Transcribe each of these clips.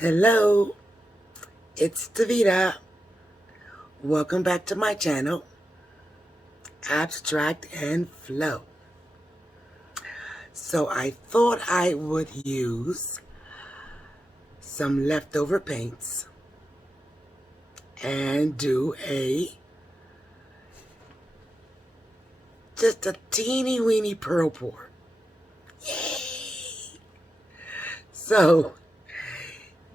Hello, it's Davita. Welcome back to my channel, Abstract and Flow. So I thought I would use some leftover paints and do just a teeny weeny pearl pour. Yay! So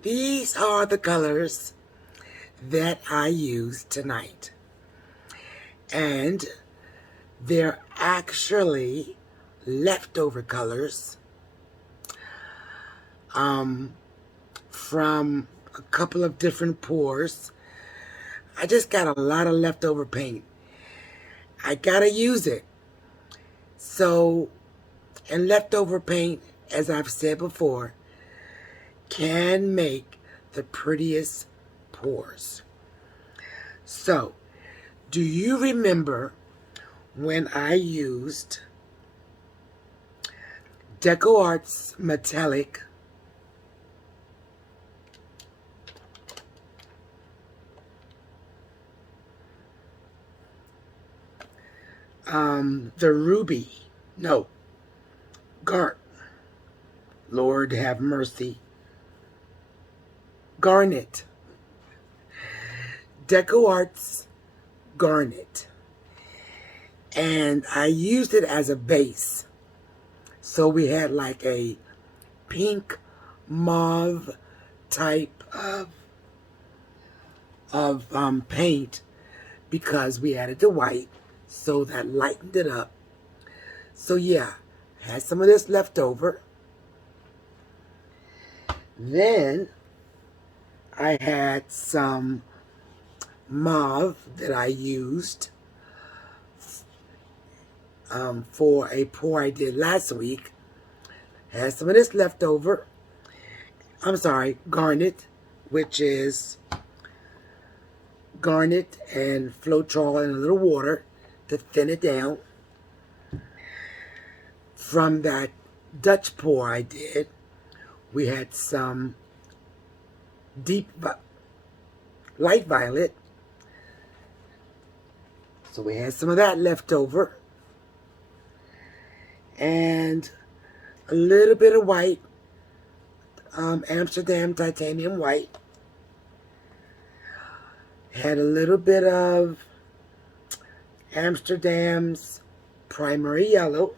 these are the colors that I used tonight. And they're actually leftover colors from a couple of different pours. I just got a lot of leftover paint. I gotta use it. So, and leftover paint, as I've said before, can make the prettiest pours. So, do you remember when I used DecoArts Metallic the ruby, no, Lord have mercy, garnet, DecoArts garnet, and I used it as a base. So we had like a pink mauve type of paint because we added the white, so that lightened it up. So yeah, had some of this left over. Then I had some mauve that I used for a pour I did last week. Had some of this left over. I'm sorry, garnet, which is garnet and Floetrol and a little water to thin it down. From that Dutch pour I did, we had some deep light violet. So we had some of that left over. And a little bit of white, Amsterdam titanium white. Had a little bit of Amsterdam's primary yellow.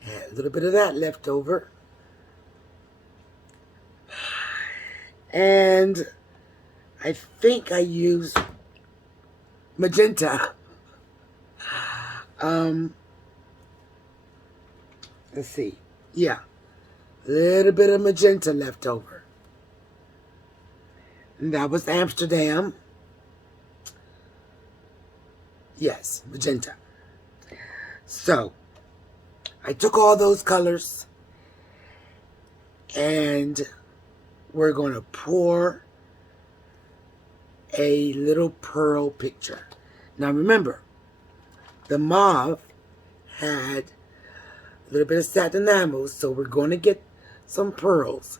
Had a little bit of that left over. And I think I used magenta. Let's see. Yeah. A little bit of magenta left over. And that was Amsterdam. Yes, magenta. So, I took all those colors and we're going to pour a little pearl picture. Now remember, the mauve had a little bit of satin enamels, so we're going to get some pearls.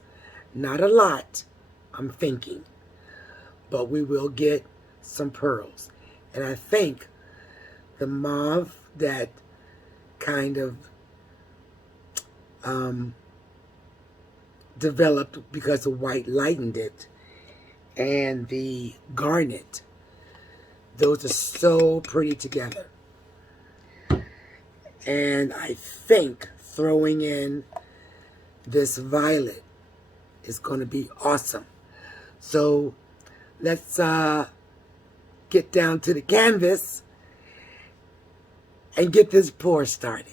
Not a lot, I'm thinking, but we will get some pearls. And I think the mauve that kind of developed because the white lightened it, and the garnet, those are so pretty together. And I think throwing in this violet is going to be awesome. So let's get down to the canvas and get this pour started.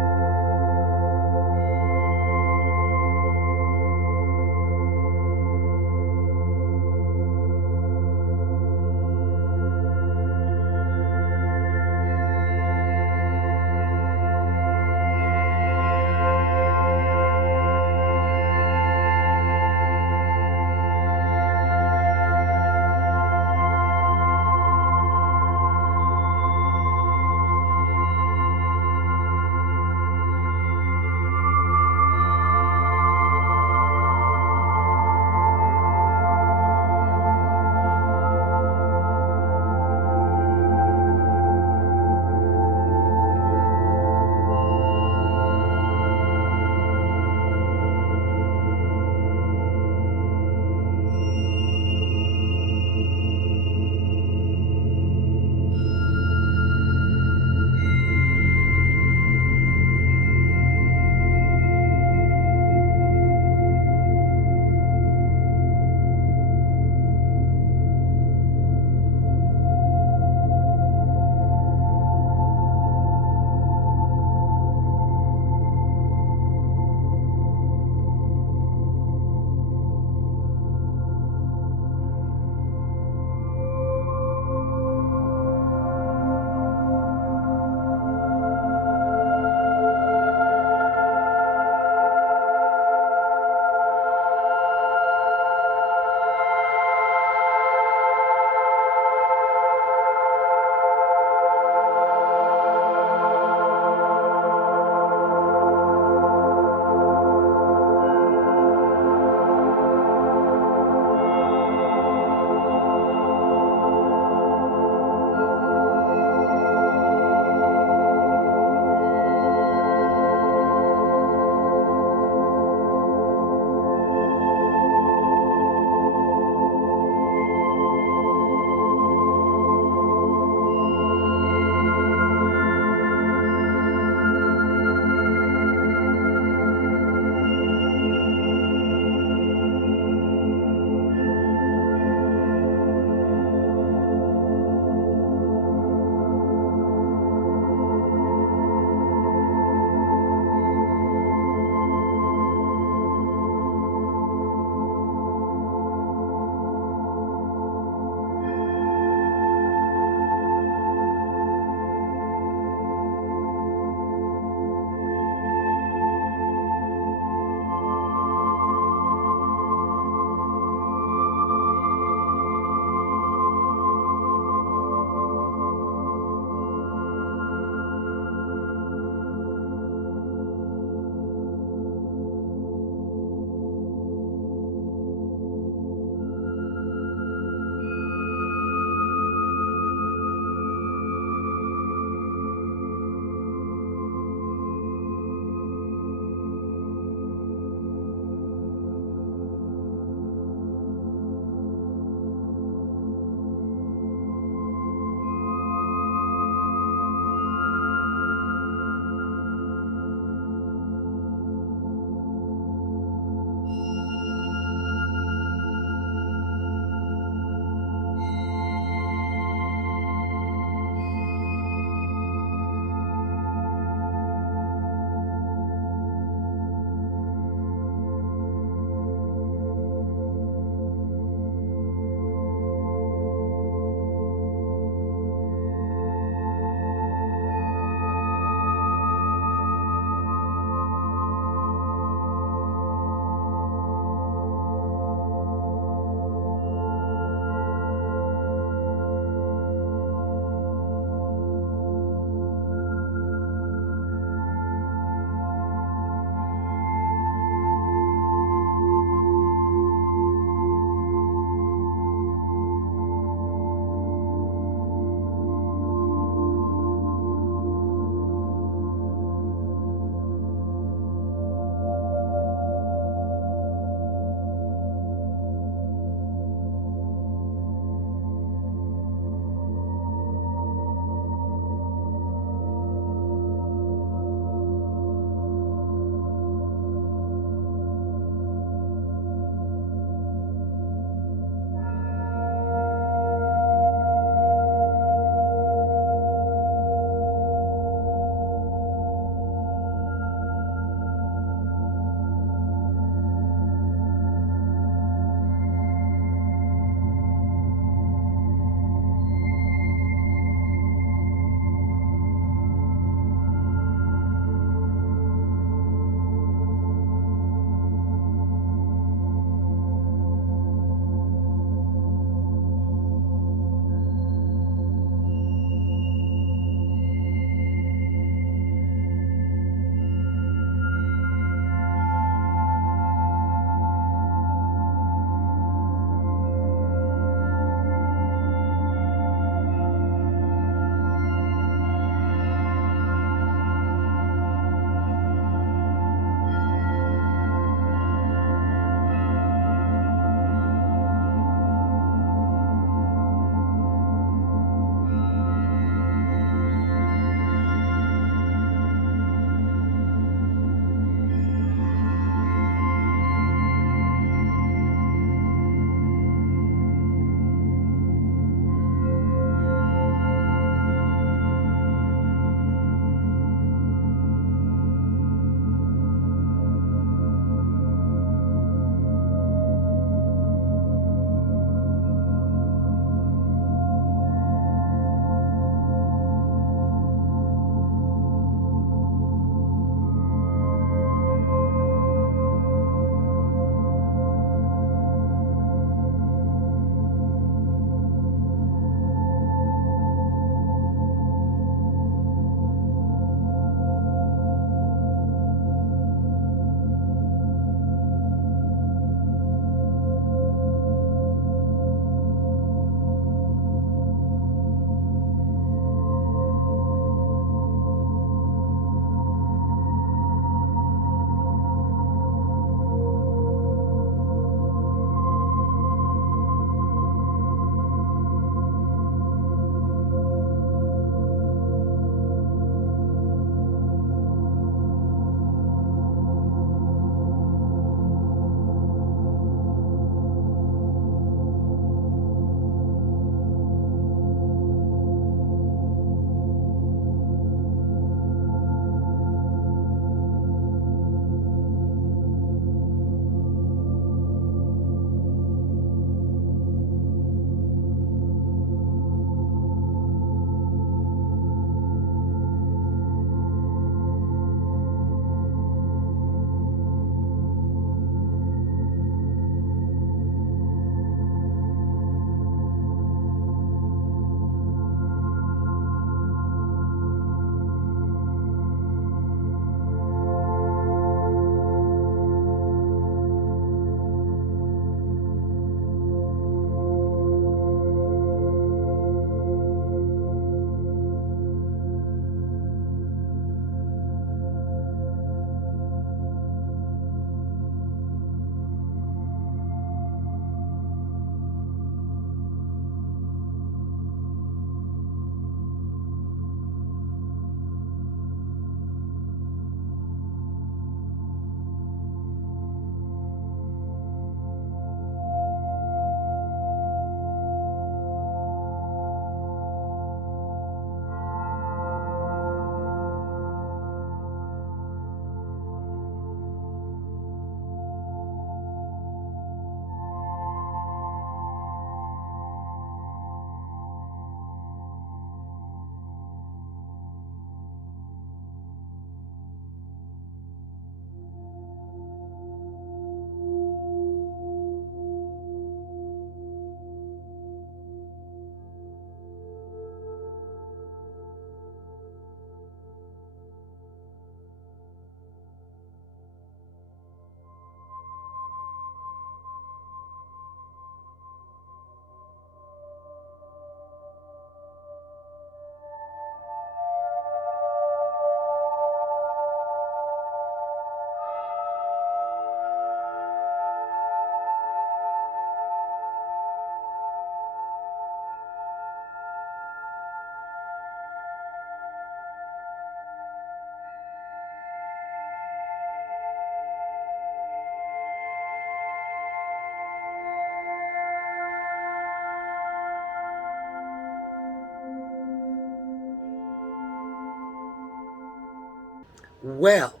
Well,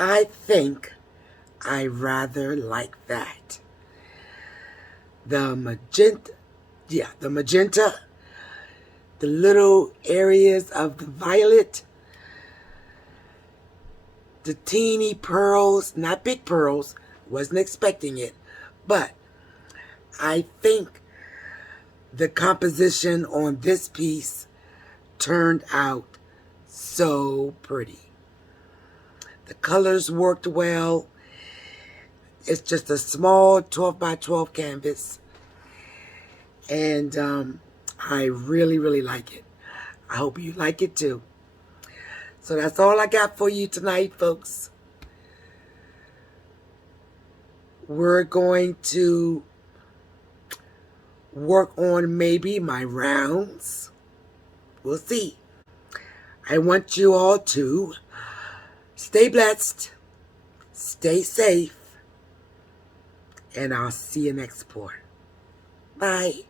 I think I rather like that. The magenta, the little areas of the violet, the teeny pearls, not big pearls, wasn't expecting it, but I think the composition on this piece turned out so pretty. The colors worked well. It's just a small 12 by 12 canvas, and I really, really like it. I hope you like it too. So that's all I got for you tonight, folks. We're going to work on maybe my rounds. We'll see. I want you all to stay blessed, stay safe, and I'll see you next pour. Bye.